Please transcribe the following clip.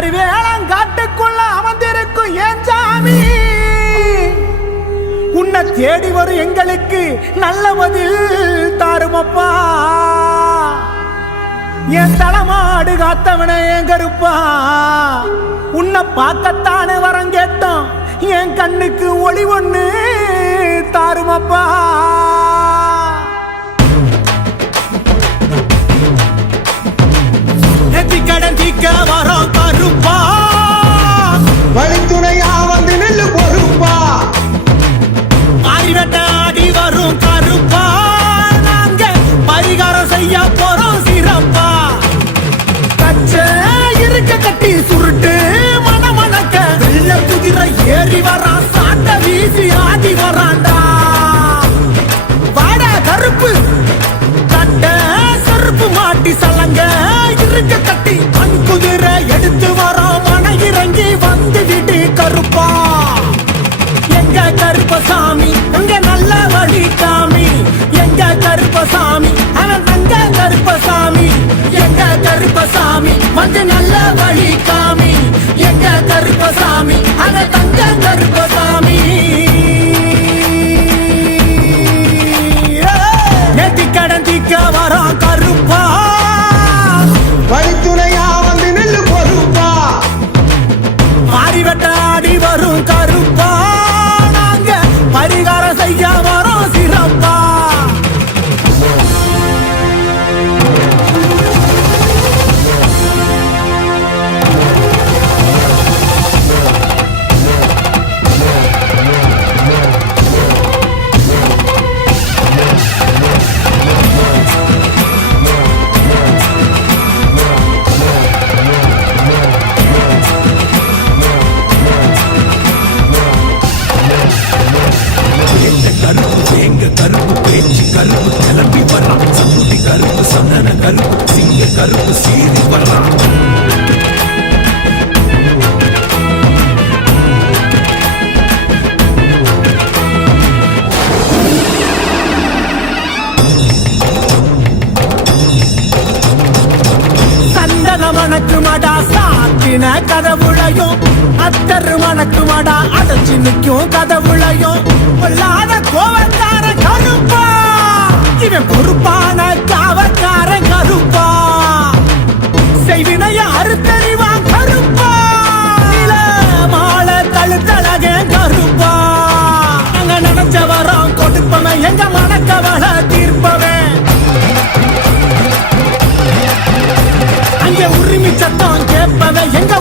கருவேலங்காட்டுக்குள்ள அமர்ந்திருக்கும் ஏன் சாமி, உன்னை தேடி வரும் எங்களுக்கு நல்ல பதில் தாருமப்பா. என் தலைமாடு காத்தவன என் கருப்பா, உன்னை பார்க்கத்தானே வரம் கேட்டோம், என் கண்ணுக்கு ஒளி ஒண்ணு தாருமப்பா. கடன் தீக்க வரோம் கருப்பா, வழித்துணையா வந்து நெல்லு பொறுப்பா, ஆடி வரும் கருப்பா, நாங்க பரிகாரம் செய்ய போறோம் சிறப்பா. கச்ச இருக்க கட்டி சுருட்டு மனமணக்க வெள்ள குதிரை ஏறி வரான், சாட்ட வீசி ஆடி வராண்டா. வாட கருப்பு கட்ட செருப்பு மாட்டி சலங்க இருக்க கட்டி மண் குதிரை எடுத்து வரோம், மன இறங்கி வந்து விடு கருப்பா. எங்க கருப்பசாமி அங்க நல்ல வழி காமி, எங்க கருப்பசாமி அவன் தங்க கருப்பசாமி, எங்க கருப்பசாமி வந்து நல்ல வழி காமி, எங்க கருப்பசாமி அவன் தங்க கருப்பசாமி. நேத்தி கடன் தீக்க வரோம் கருப்பா, வழித்துணையா வந்து நெல்லு பொறுப்பா, மாறி வெட்டாடி வரும் கருப்பா, நாங்க பரிகாரம் செய்ய வரோம் சிறப்பா. எங்க கருப்பு பேச்சு கருப்பு கிளம்பி வர்றான், சங்குடி கருப்பு சந்தன கருப்பு சிங்க கருப்பு சீறி வர்றான். சந்தன மணக்குமடா சாத்தின கதவுளையும், அத்தரு மணக்குமடா அடைச்சு நிற்கும் கதவுளையும், பொல்லாத கோவக்கார கருப்பா, இவன் பொறுப்பான காவக்கார கருப்பா, செய்வினைய அறுத்தறிவான் கருப்பா, நில மாலை கழுத்தழக கருப்பா, அங்க நினைச்ச வரோம் கொடுப்பவன், எங்க மனக்கவள தீர்ப்பவன், அங்க உரிமை சத்தம் கேட்பவன், எங்க